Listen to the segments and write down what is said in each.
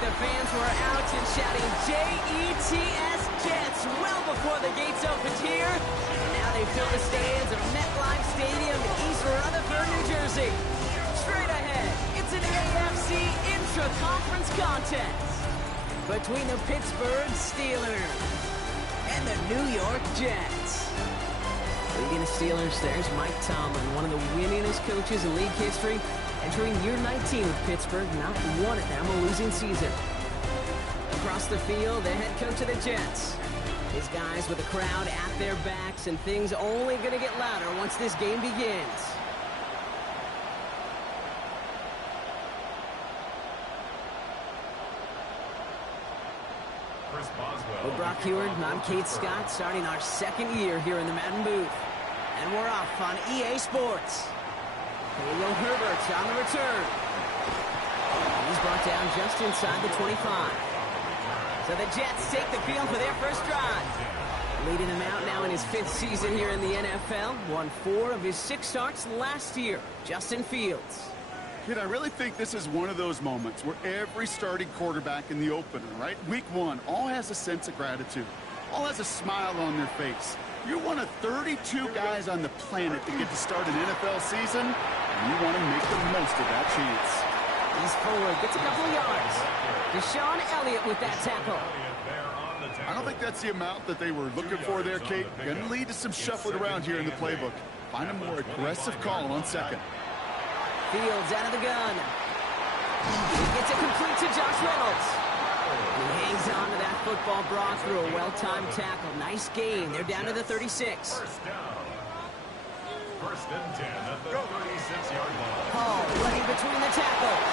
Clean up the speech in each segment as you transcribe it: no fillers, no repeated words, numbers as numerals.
the fans were out and shouting J-E-T-S, Jets, well before the gates opened here. And now they fill the stands of MetLife Stadium in East Rutherford, New Jersey. Straight ahead, it's an AFC intra-conference contest between the Pittsburgh Steelers and the New York Jets. Leading the Steelers, there's Mike Tomlin, one of the winningest coaches in league history, entering year 19 with Pittsburgh, not one of them a losing season. Across the field, the head coach of the Jets. His guys with the crowd at their backs, and things only going to get louder once this game begins. With Brock Huard, I'm Kate Scott, starting our second year here in the Madden booth. And we're off on EA Sports. Julio Herbert on the return. He's brought down just inside the 25. So the Jets take the field for their first drive. Leading him out now in his 5th season here in the NFL. Won 4 of his 6 starts last year. Justin Fields. Kid, I really think this is one of those moments where every starting quarterback in the opener, right? Week 1, all has a sense of gratitude. All has a smile on their face. You're one of 32 guys on the planet that get to start an NFL season, and you want to make the most of that chance. He's forward, gets a couple of yards. Deshaun Elliott with that tackle. I don't think that's the amount that they were looking for there, Kate. Going to lead to some shuffling around here in the playbook. Find a more aggressive call on second. Fields out of the gun. He gets it complete to Josh Reynolds. He hangs on to that football, Brock, through a well-timed tackle. Nice gain. They're down to the 36. First and 10 at the 36-yard line. Hall running between the tackles.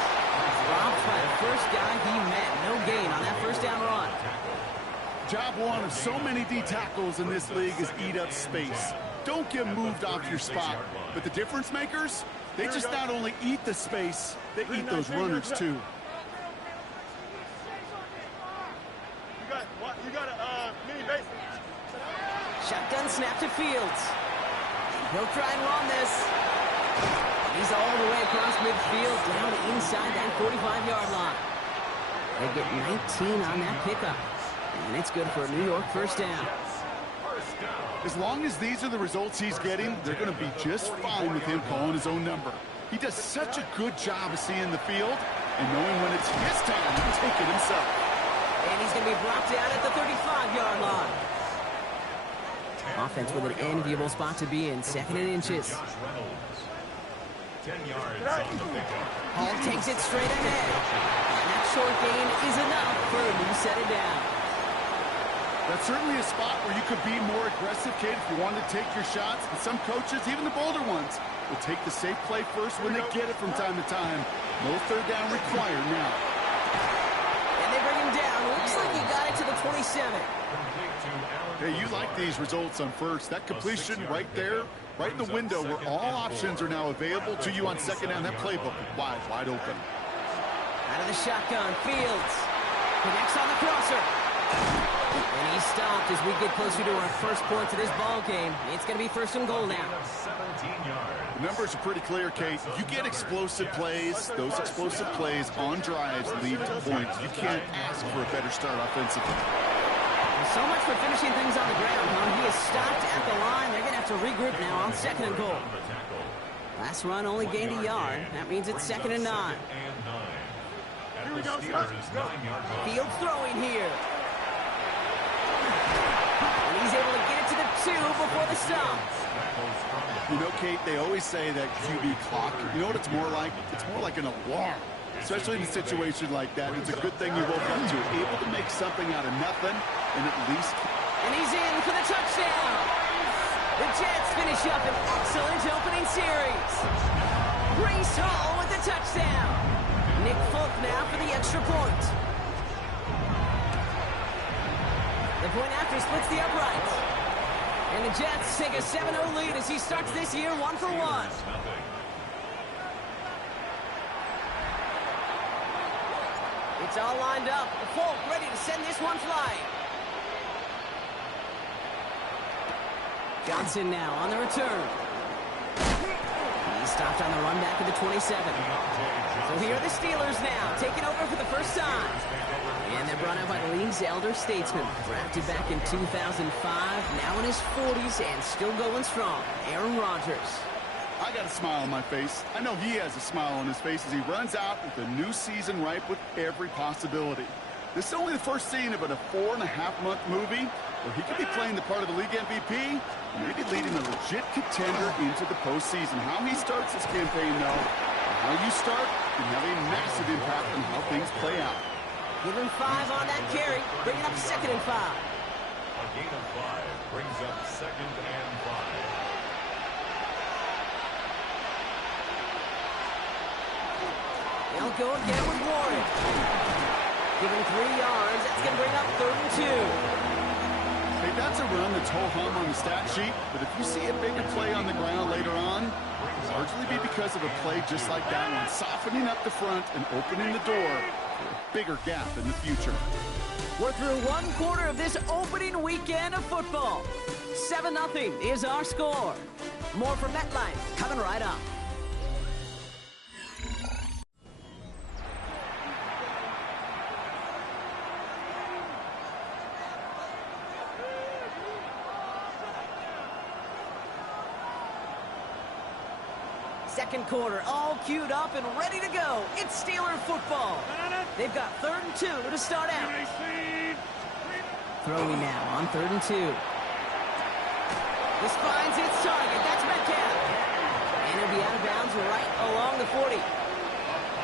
Dropped by the first guy he met. No gain on that first down run. Job one of so many D tackles in this league is eat up space. Don't get moved off your spot. But the difference makers, they just not only eat the space, they eat those runners too. You got a mini base. Shotgun snap to Fields. He'll try and run this. He's all the way across midfield, down inside that 45-yard line. They get 19 on that pickup. And it's good for a New York first down. As long as these are the results he's getting, they're going to be just fine with him calling his own number. He does such a good job of seeing the field and knowing when it's his time to take it himself. And he's going to be brought down at the 35-yard line. Offense with an enviable spot to be in, 2nd and inches. 10 yards on the pickup. Hall takes it straight ahead. And that short gain is enough for a new set it down. That's certainly a spot where you could be more aggressive, kid, if you want to take your shots. And some coaches, even the bolder ones, will take the safe play first when they get it from time to time. No third down required now. And they bring him down. Looks like he got it to the 27. Hey, you like these results on first. That completion right there, right in the window where all options are now available to you on second down. That playbook wide open. Out of the shotgun, Fields connects on the crosser. And he's stopped as we get closer to our first point to this ball game. It's going to be 1st and goal now. 17 yards. The numbers are pretty clear, Kate. You get explosive plays. Those explosive plays on drives lead to points. You can't ask for a better start offensively. So much for finishing things on the ground, huh? He is stopped at the line. They're going to have to regroup now on 2nd and goal. Last run only gained a yard. That means it's 2nd and 9. Here we go, Fields throwing here. And he's able to get it to the 2 before the stop. You know, Kate, they always say that QB clock, you know what it's more like? It's more like an alarm. Especially in a situation like that. It's a good thing you woke up to. Able to make something out of nothing, and at least... And he's in for the touchdown. The Jets finish up an excellent opening series. Breece Hall with the touchdown. Nick Folk now for the extra point. The point after splits the uprights. And the Jets take a 7-0 lead as he starts this year 1-for-1. It's all lined up. Folk ready to send this one flying. Johnson now on the return. He stopped on the run back of the 27. So here are the Steelers now, taking over for the first time. league's elder statesman. Drafted back in 2005, now in his 40s and still going strong. Aaron Rodgers. I got a smile on my face. I know he has a smile on his face as he runs out with a new season ripe with every possibility. This is only the first scene of a 4.5-month movie where he could be playing the part of the league MVP and maybe leading a legit contender into the postseason. How he starts this campaign, though, and how you start can have a massive impact on how things play out. Give him 5 on that carry. Bring it up 2nd and 5. A gain of 5 brings up 2nd and 5. They'll go again with Warren. Give him 3 yards. That's going to bring up 3rd and 2. Hey, that's a run that's ho-hum on the stat sheet, but if you see a bigger play on the ground later on, it'll largely be because of a play just like that one, softening up the front and opening the door for a bigger gap in the future. We're through 1 quarter of this opening weekend of football. 7-0 is our score. More from MetLife coming right up. Second quarter, all queued up and ready to go. It's Steeler football. They've got 3rd and 2 to start out. Throwing now on 3rd and 2. This finds its target. That's Metcalf. And he'll be out of bounds right along the 40.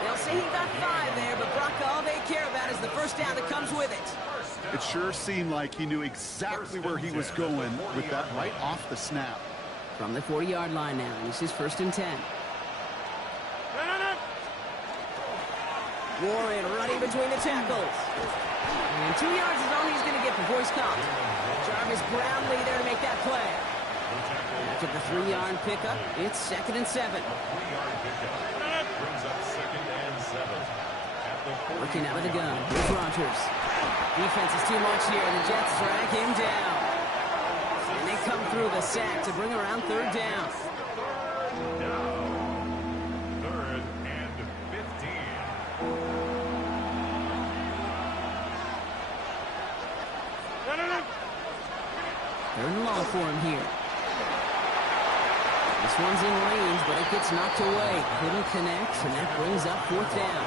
They'll say he got 5 there, but Brock, all they care about is the first down that comes with it. It sure seemed like he knew exactly where he was going with that right off the snap. From the 40-yard line now, this is 1st and 10. Warren running between the tackles. And 2 yards is all he's going to get before he's caught. Jarvis Brownlee there to make that play. After the 3-yard pickup, it's 2nd and 7. Brings up 2nd and 7. Working out of the gun. Here's Rodgers. Defense is too much here. The Jets drag him down. And they come through the sack to bring around 3rd down. Now, 3rd and 15. 3rd and long for him here. This one's in range, but it gets knocked away. Couldn't connect, and that brings up 4th down.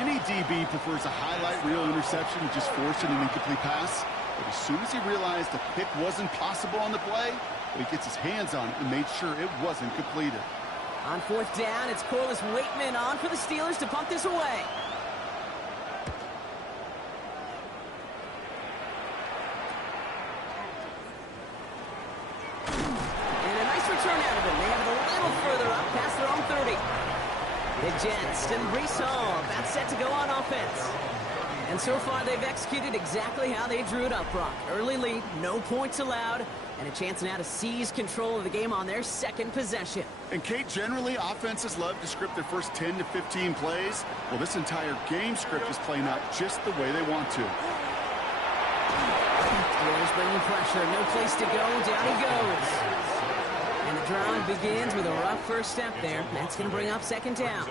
Any DB prefers a highlight reel interception to just forcing an incomplete pass. But as soon as he realized a pick wasn't possible on the play, he gets his hands on it and made sure it wasn't completed. On 4th down, it's Corliss Waitman on for the Steelers to punt this away. And a nice return out of him. They have it a little further up past their own 30. The Jets and Breece Hall about set to go on offense. And so far, they've executed exactly how they drew it up, Brock. Early lead, no points allowed, and a chance now to seize control of the game on their 2nd possession. And, Kate, generally, offenses love to script their first 10 to 15 plays. Well, this entire game script is playing out just the way they want to. Steelers bringing pressure, no place to go, down he goes. And the drive begins with a rough first step there. That's going to bring up 2nd down.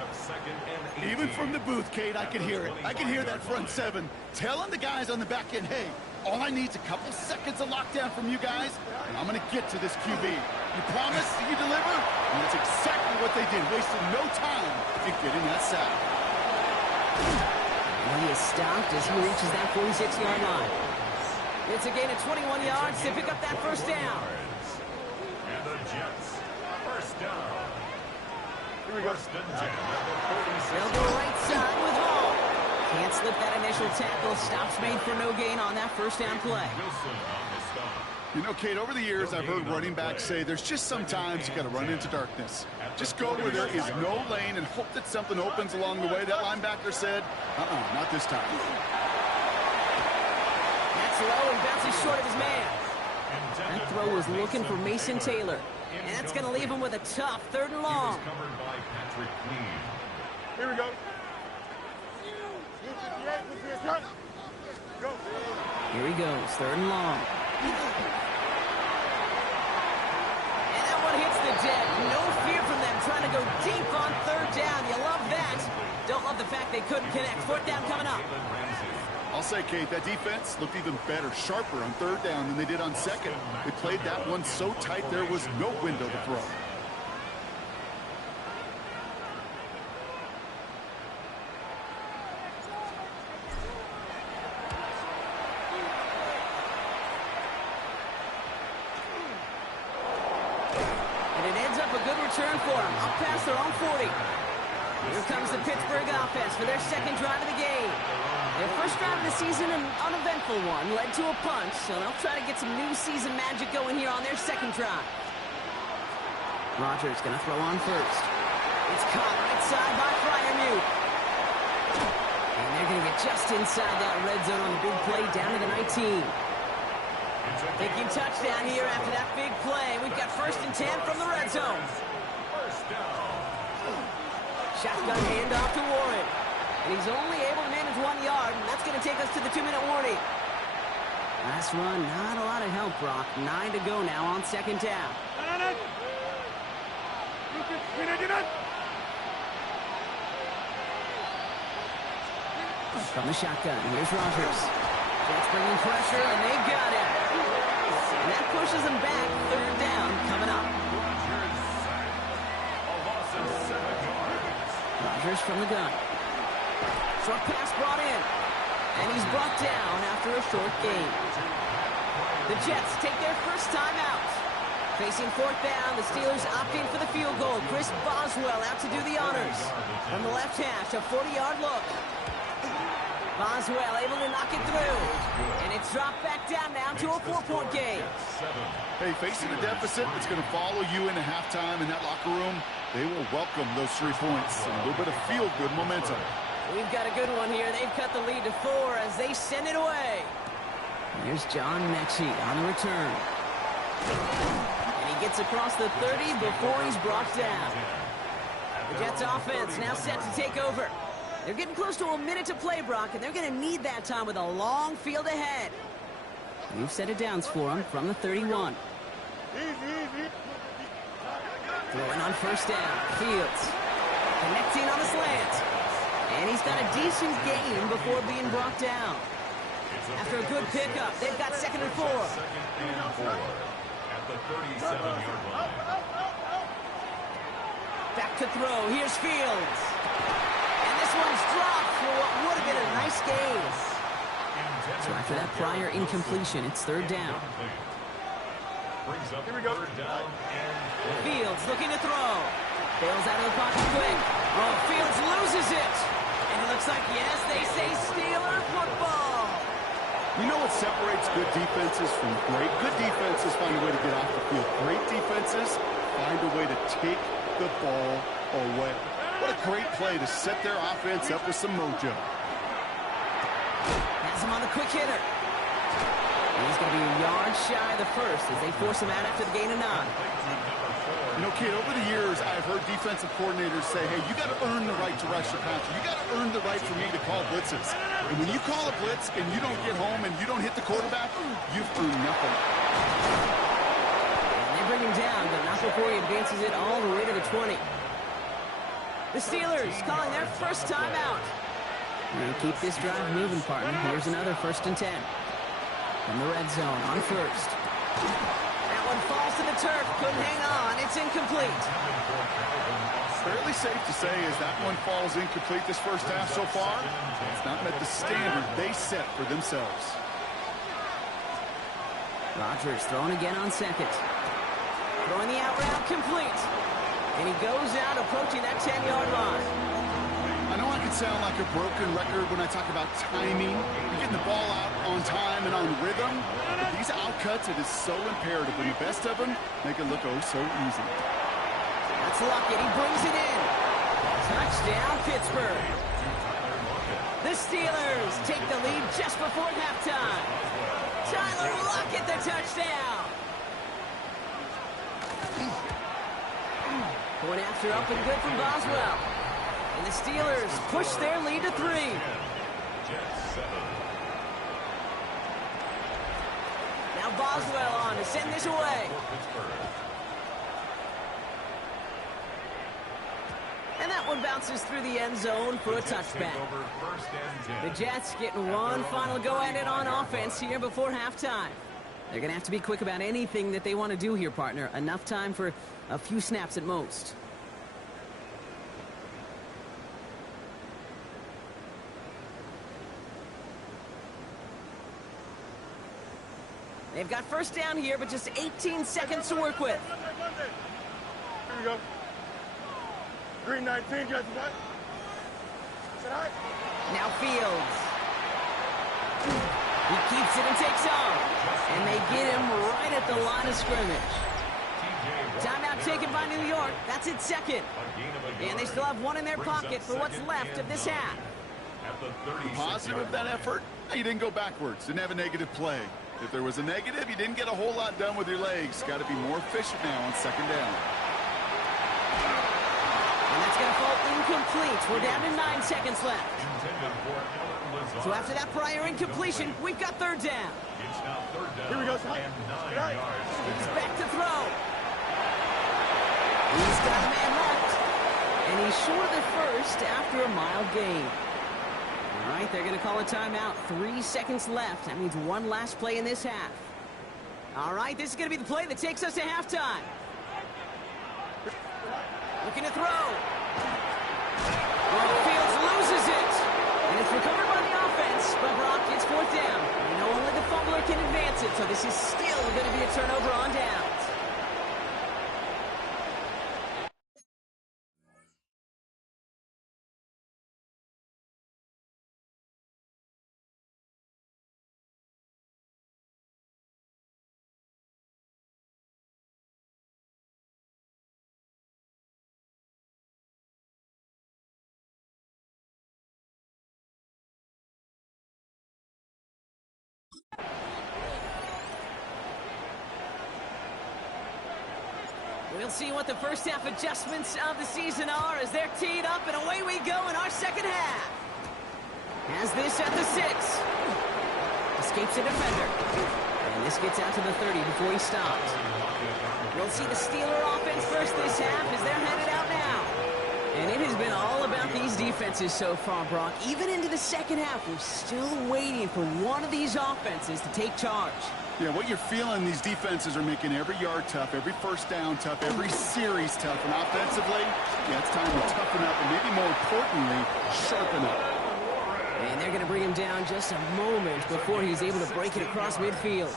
Even from the booth, Kate, I could hear it. I could hear that front 7 telling the guys on the back end, hey, all I need is a couple seconds of lockdown from you guys, and I'm going to get to this QB. You promise, you deliver? And that's exactly what they did, wasting no time in getting that sack. And he is stopped as he reaches that 46-yard line. It's a gain of 21 yards to pick up that first down. And the Jets, first down. Here we go. They'll go right side with Hall. Can't slip that initial tackle. Stops made for no gain on that first down play. You know, Kate, over the years, I've heard running backs say there's just sometimes you got to run into darkness. Just go where there is no lane and hope that something opens along the way. That linebacker said, not this time. That's low and bounces short of his man. That throw was looking for Mason Taylor. And that's going to leave him with a tough 3rd and long. Here we go. Go. Here he goes, 3rd and long. And that one hits the deck. No fear from them trying to go deep on 3rd down. You love that. Don't love the fact they couldn't connect. 4th down coming up. I'll say, Kate, that defense looked even better, sharper on third down than they did on second. They played that one so tight there was no window to throw. Turn for them. Up past their own 40. Here comes the Pittsburgh offense for their second drive of the game. Their first drive of the season, an uneventful one, led to a punch, so they'll try to get some new season magic going here on their second drive. Rodgers going to throw on first. It's caught right side by Freiermuth. And they're going to get just inside that red zone on the big play down to the 19. Thinking touchdown here after that big play. We've got 1st and 10 from the red zone. Shotgun handoff to Warren. And he's only able to manage 1 yard, and that's going to take us to the 2-minute warning. Last run, not a lot of help, Brock. 9 to go now on second down. From the shotgun, here's Rodgers. Jets bringing pressure, and they got it. And that pushes them back. 3rd down coming up. Rodgers from the gun. Short pass brought in. And he's brought down after a short gain. The Jets take their first time out. Facing 4th down, the Steelers opting for the field goal. Chris Boswell out to do the honors. From the left hash, a 40-yard look. Boswell able to knock it through. And it's dropped back down now to a 4-point game. Hey, facing a deficit, it's going to follow you into halftime in that locker room. They will welcome those 3 points and a little bit of feel-good momentum. We've got a good one here. They've cut the lead to 4 as they send it away. Here's John Mechie on the return. And he gets across the 30 before he's brought down. The Jets offense now set to take over. They're getting close to a minute to play, Brock, and they're going to need that time with a long field ahead. We've set it downs for them from the 31. Throwing on 1st down. Fields connecting on the slant. And he's got a decent gain before being brought down. After a good pickup, they've got 2nd and 4. At the 37-yard line. Back to throw. Here's Fields. And this one's dropped for what would have been a nice gain. So after that prior incompletion, it's 3rd down. Here we go. Fields looking to throw. Bails out of the pocket quick. Oh, Fields loses it. And it looks like, yes, they say Steeler football. You know what separates good defenses from great? Good defenses find a way to get off the field. Great defenses find a way to take the ball away. What a great play to set their offense up with some mojo. Has him on the quick hitter. He's going to be a yard shy of the first as they force him out after the gain of 9. You know, kid, over the years, I've heard defensive coordinators say, hey, you got to earn the right to rush the passer. You got to earn the right for me to call blitzes. And when you call a blitz and you don't get home and you don't hit the quarterback, you've earned nothing. And they bring him down, but not before he advances it all the way to the 20. The Steelers calling their first time out. And keep this drive moving, partner. Here's another 1st and 10. From the red zone on 1st. That one falls to the turf. Couldn't hang on. It's incomplete. Fairly safe to say as that one falls incomplete this first half so far, it's not met the standard they set for themselves. Rodgers throwing again on 2nd. Throwing the out route complete. And he goes out approaching that 10-yard line. I know I can sound like a broken record when I talk about timing, getting the ball out on time and on rhythm, but these outcuts, it is so imperative, and the best of them make it look oh so easy. That's Lockett. He brings it in. Touchdown, Pittsburgh. The Steelers take the lead just before halftime. Tyler Lockett, the touchdown. Point after up and good from Boswell. And the Steelers push their lead to 3. Now Boswell on to send this away. And that one bounces through the end zone for a touchback. The Jets getting one final go at it on offense here before halftime. They're going to have to be quick about anything that they want to do here, partner. Enough time for a few snaps at most. They've got first down here, but just 18 seconds to work with. Here we go. Green 19, Jets, what? Is that Now Fields. He keeps it and takes off. And they get him right at the line of scrimmage. Timeout taken by New York. That's its second. And they still have one in their pocket for what's left of this half. Positive of that effort? You didn't go backwards. Didn't have a negative play. If there was a negative, you didn't get a whole lot done with your legs. Got to be more efficient now on second down. And that's going to fall incomplete. We're down to 9 seconds left. So after that prior incompletion, we've got third down. Here we go, son. He's back to throw. He's got a man left. And he's short of the first after a mild gain. All right, they're going to call a timeout. 3 seconds left. That means one last play in this half. All right, this is going to be the play that takes us to halftime. Looking to throw. Well, Fields loses it. And it's recovered by the offense, but Brock gets fourth down. You know, only the fumbler can advance it, so this is still going to be a turnover on downs. We'll see what the first half adjustments of the season are as they're teed up, and away we go in our second half. Has this at the 6. Escapes a defender. And this gets out to the 30 before he stops. We'll see the Steeler offense first this half as they're headed out now. And it has been all about these defenses so far, Brock. Even into the second half, we're still waiting for one of these offenses to take charge. Yeah, what you're feeling, these defenses are making every yard tough, every first down tough, every series tough. And offensively, yeah, it's time to toughen up and maybe more importantly, sharpen up. And they're going to bring him down just a moment before he's able to break it across midfield.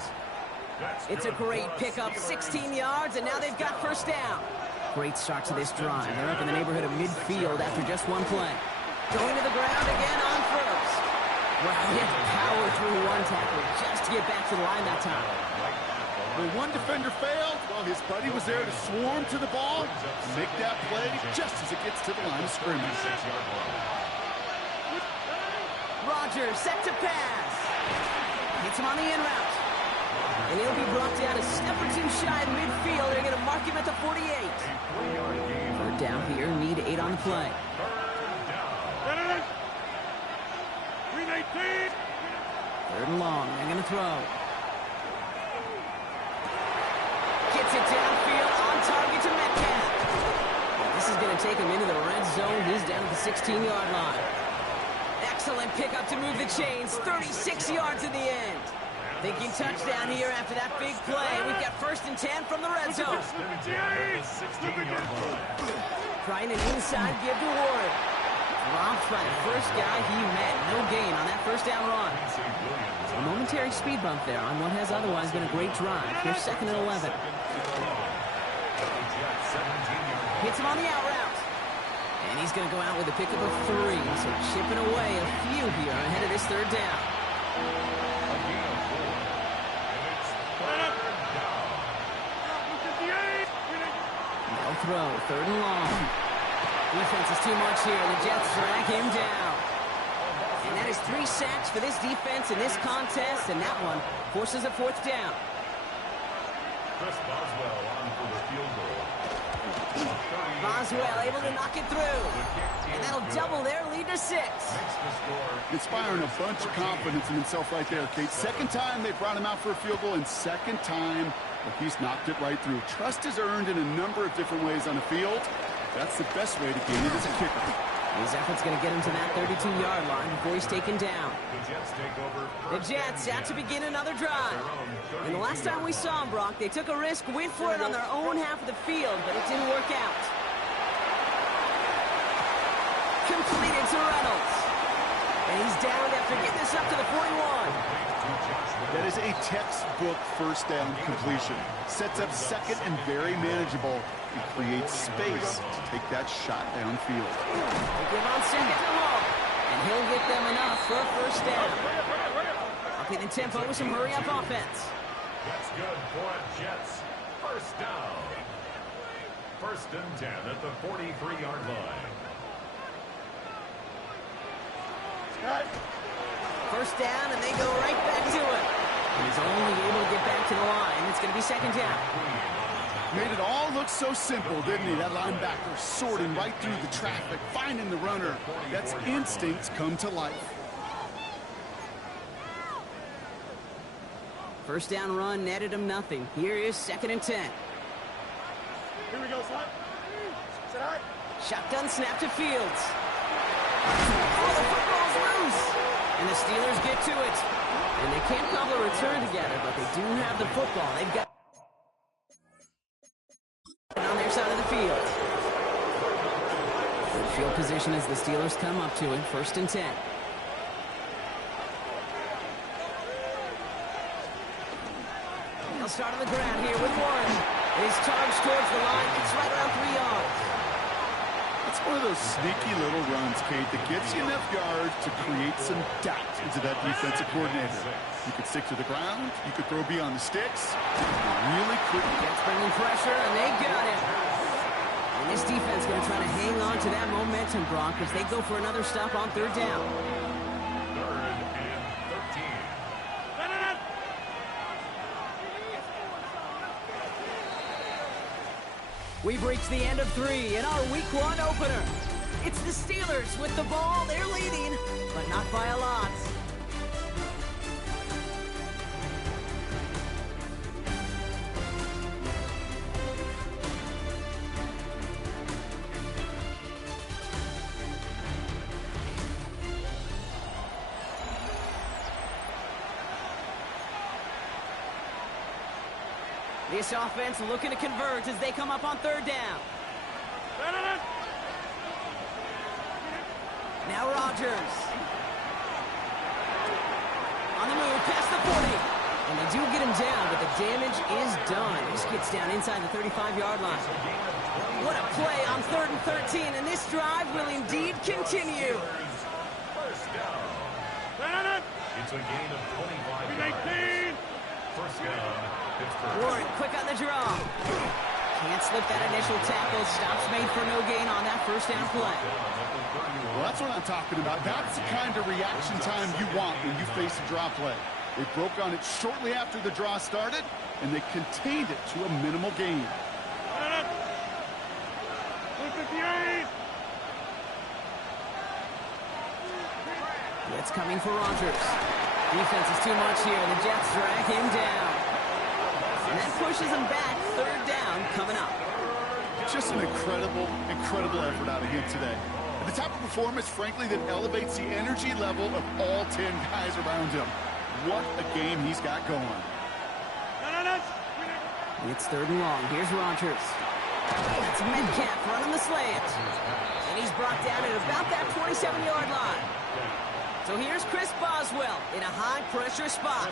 It's a great pickup, 16 yards, and now they've got first down. Great start to this drive. They're up in the neighborhood of midfield after just one play. Going to the ground again on first. Wow, he had to power through one tackle just to get back to the line that time. When one defender failed, well, his buddy was there to swarm to the ball, make that play just as it gets to the line of scrimmage. Rodgers set to pass. Hits him on the in route. And he'll be brought down a step or two shy of midfield. They're going to mark him at the 48. Third down here, need 8 on the play. Third and long, they're going to throw. Gets it downfield, on target to Metcalf. This is going to take him into the red zone. He's down at the 16-yard line. Excellent pickup to move the chains. 36 yards in the end. Thinking touchdown here after that big play. We've got first and 10 from the red zone. Trying an inside give to Warren. Dropped by the first guy he met. No gain on that first down run. A momentary speed bump there on what has otherwise been a great drive. Here's second and 11. Hits him on the out route. And he's going to go out with a pickup of 3. So chipping away a few here ahead of this third down. No throw. Third and long. Defense is too much here. The Jets drag him down. And that is 3 sacks for this defense in this contest, and that one forces a fourth down. Chris Boswell on for the field goal. Boswell able to knock it through. And that'll double their lead to 6. Inspiring a bunch of confidence in himself right there, Kate. Second time they brought him out for a field goal, and second time he's knocked it right through. Trust is earned in a number of different ways on the field. That's the best way to gain it as a kicker. His effort's going to get him to that 32-yard line before he's taken down. The Jets take over. The Jets out to begin another drive. And the last time we saw them, Brock, they took a risk, went for it on their own half of the field, but it didn't work out. Completed to Reynolds. And he's down after getting this up to the 41. That is a textbook first down completion. Sets up second and very manageable. It creates space to take that shot downfield. They give on second and long. And he'll get them enough for a first down. Upping the tempo with some hurry-up offense. That's good for a Jets. First down. First and 10 at the 43-yard line. First down, and they go right back to it. And he's only able to get back to the line. It's going to be second down. Made it all look so simple, didn't he? That linebacker sorting right through the traffic, finding the runner. That's instincts come to life. First down run netted him nothing. Here is second and 10. Here we go, son. Sit high. Shotgun snap to Fields. Oh, the football's loose. And the Steelers get to it. And they can't cobble a return together, but they do have the football. They've got on their side of the field. Good field position as the Steelers come up to it. First and 10. They'll start on the ground here with Warren. He's charged towards the line. It's right around 3 yards. It's one of those sneaky little runs, Kate, that gets you enough yards to create some doubt into that defensive coordinator. You could stick to the ground. You could throw beyond the sticks. You really couldn't. That's bringing pressure, and they got it. And this defense going to try to hang on to that momentum, Brock, as they go for another stop on third down. Third and 13. We've reached the end of 3 in our Week 1 opener. It's the Steelers with the ball. They're leading, but not by a lot. This offense looking to convert as they come up on third down. Now Rodgers. On the move, past the 40. And they do get him down, but the damage is done. This gets down inside the 35-yard line. What a play on third and 13, and this drive will indeed continue. First down. It's a gain of 25 yards. First down, Pittsburgh. Warren quick on the draw. Can't slip that initial tackle. Stops made for no gain on that first down play. Well, that's what I'm talking about. That's the kind of reaction time you want when you face a draw play. They broke on it shortly after the draw started, and they contained it to a minimal gain. It's coming for Rodgers. Defense is too much here. The Jets drag him down. And that pushes him back. Third down coming up. Just an incredible effort out of him today. At the type of performance, frankly, that elevates the energy level of all 10 guys around him. What a game he's got going. It's third and long. Here's Rodgers. That's Metcalf running the slant. And he's brought down at about that 27-yard line. So here's Chris Boswell in a high-pressure spot.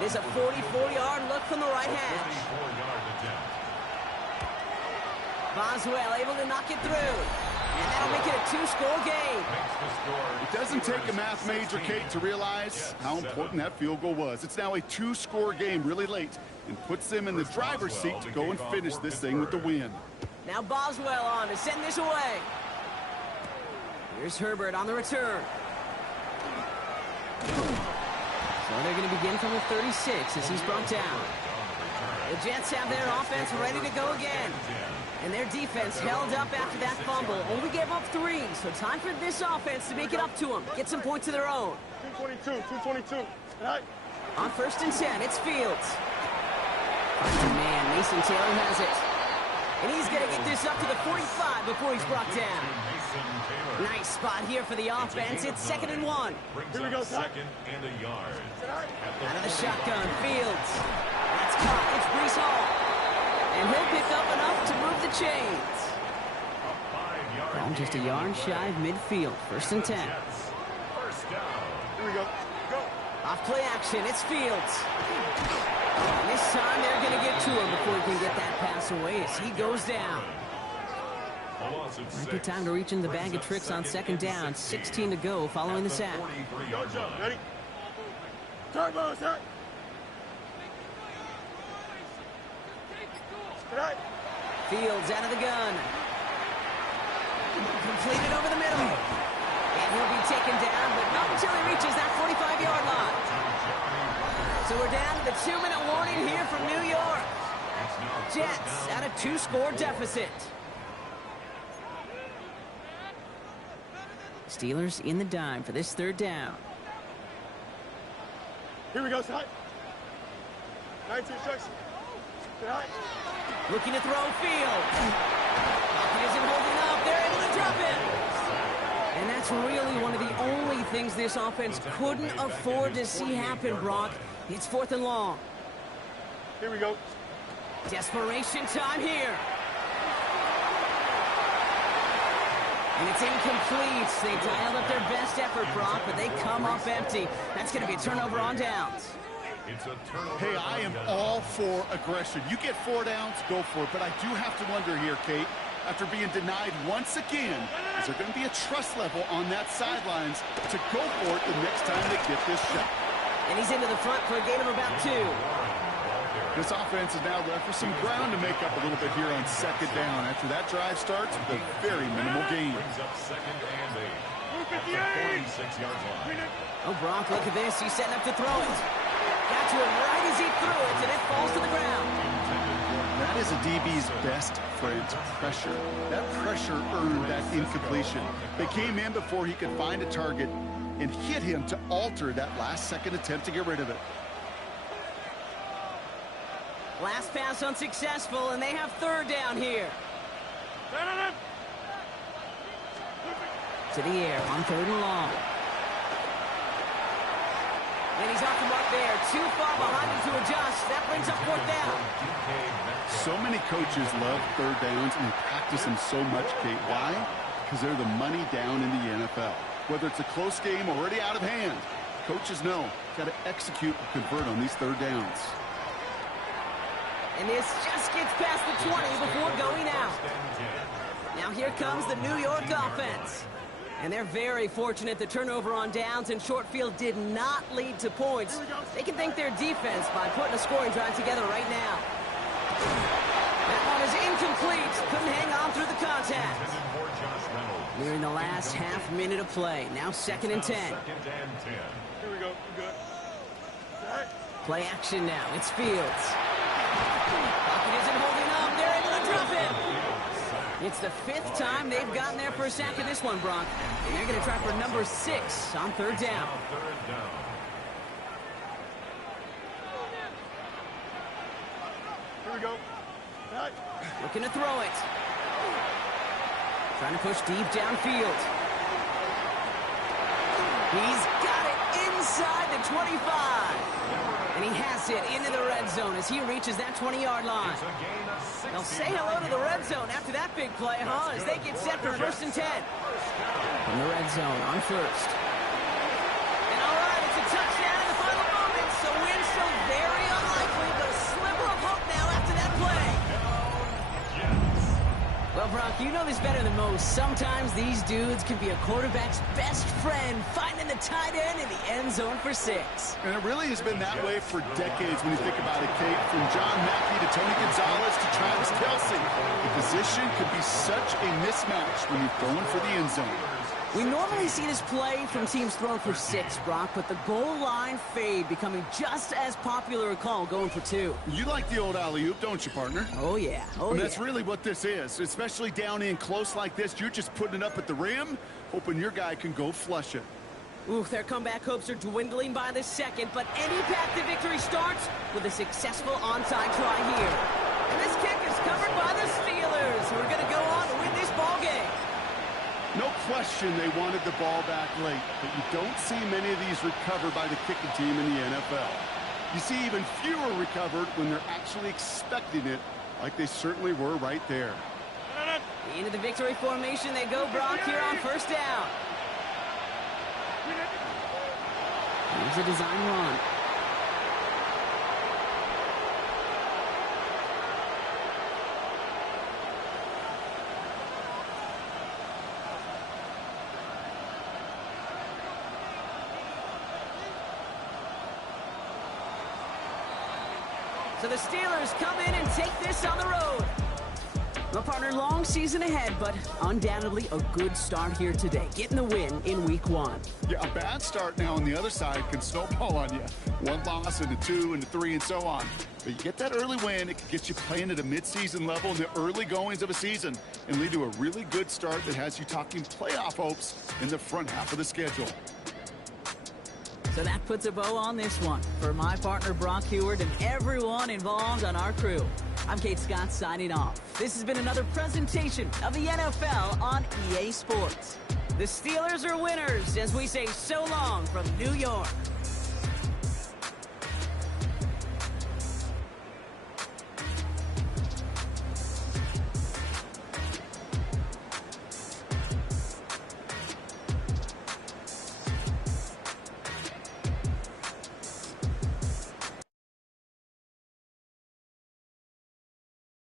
There's a 44-yard look from the right hash. Boswell able to knock it through. And that'll make it a 2-score game. It doesn't take a math major, Kate, to realize how important that field goal was. It's now a 2-score game really late and puts them in the driver's seat to go and finish this thing with the win. Now Boswell on to send this away. Here's Herbert on the return. So they're going to begin from the 36 as he's brought down. The Jets have their offense ready to go again. And their defense held up after that fumble. Only gave up 3, so time for this offense to make it up to them. Get some points of their own. 222. On first and 10, it's Fields. Man, Mason Taylor has it. And he's going to get this up to the 45 before he's brought down. Nice spot here for the offense. It's 2nd and 1. Here we go, son. 2nd and a yard. Out of the shotgun, Fields. That's caught. It's Breece Hall. And he'll pick up enough to move the chains. Ball just a yard shy of midfield. 1st and 10. First down. Here we go. Go. Off play action, it's Fields. And this time they're going to get to him before he can get that pass away as he goes down. Might be time to reach in the bag of tricks on 2nd down. 16 to go following the sack. Go, Joe. Ready? Turbo, sir. Right. Fields out of the gun. Completed over the middle. And he'll be taken down, but not until he reaches that 45-yard line. So we're down to the 2-minute warning here from New York. Jets at a 2-score deficit. Steelers in the dime for this 3rd down. Here we go, son. 19 instructions. Right. Looking to throw Fields. Pocket isn't holding up. They're able to drop him. And that's really one of the only things this offense couldn't afford to see happen, Brock. It's 4th and long. Here we go. Desperation time here. And it's incomplete. They dialed up their best effort, Brock, but they come up empty. That's going to be a turnover on downs. It's a turnover. Hey, I am all for aggression. You get 4 downs, go for it. But I do have to wonder here, Kate, after being denied once again, is there going to be a trust level on that sidelines to go for it the next time they get this shot? And he's into the front for a gain of about 2. This offense is now left with some ground to make up a little bit here on 2nd down after that drive starts with a very minimal gain. Brings up 2nd and 8. At the 46-yard line. Oh, Brock, look at this. He's setting up to throw it. Got to him right as he threw it, and it falls to the ground. That is a DB's best friend, pressure. That pressure earned that incompletion. They came in before he could find a target and hit him to alter that last-second attempt to get rid of it. Last pass unsuccessful, and they have 3rd down here. To the air on 3rd and long. And he's off the mark there. Too far behind him to adjust. That brings up 4th down. So many coaches love 3rd downs and practice them so much, Kate. Why? Because they're the money down in the NFL. Whether it's a close game already out of hand, coaches know got to execute and convert on these 3rd downs. And this just gets past the 20 before going out. Now here comes the New York offense. And they're very fortunate the turnover on downs and short field did not lead to points. They can thank their defense by putting a scoring drive together right now. That one is incomplete. Couldn't hang on through the contact. We're in the last half minute of play. Now 2nd and 10. Here we go. Good. Right. Play action now. It's Fields. Pocket isn't holding up. They're able to drop him. It's the 5th time they've gotten there for a sack in this one, Brock. And they're going to try for number 6 on 3rd down. Here we go. Right. Looking to throw it. Trying to push deep downfield. He's got it inside the 25. And he has it into the red zone as he reaches that 20-yard line. They'll say hello to the red zone after that big play, huh? As they get set for 1st and 10. From the red zone on 1st. And all right, it's a touchdown in the final moments. So win still very unlikely, but a sliver of hope now after that play. Well, Brock, you know this better than most. Sometimes these dudes can be a quarterback's best friend, finding the tight end in the end zone for 6. And it really has been that way for decades when you think about it, Kate. From John Mackey to Tony Gonzalez to Travis Kelce. The position could be such a mismatch when you're throwing for the end zone. We normally see this play from teams throwing for 6, Brock, but the goal line fade becoming just as popular a call going for 2. You like the old alley-oop, don't you, partner? Oh, yeah. Oh, And yeah. that's really what this is, especially down in close like this. You're just putting it up at the rim, hoping your guy can go flush it. Ooh, their comeback hopes are dwindling by the second, but any path to victory starts with a successful onside try here. And this kick is covered by the Steelers. question they wanted the ball back late, but you don't see many of these recovered by the kicking team in the NFL. You see even fewer recovered when they're actually expecting it, like they certainly were right there. Into the victory formation they go, Brock, here on first down. Here's a design run. So the Steelers come in and take this on the road. My partner, long season ahead, but undoubtedly a good start here today, getting the win in week 1. Yeah, a bad start now on the other side can snowball on you. 1 loss into 2 into 3 and so on. But you get that early win, it can get you playing at a midseason level in the early goings of a season and lead to a really good start that has you talking playoff hopes in the front half of the schedule. So that puts a bow on this one. For my partner, Brock Huard, and everyone involved on our crew, I'm Kate Scott signing off. This has been another presentation of the NFL on EA Sports. The Steelers are winners as we say so long from New York.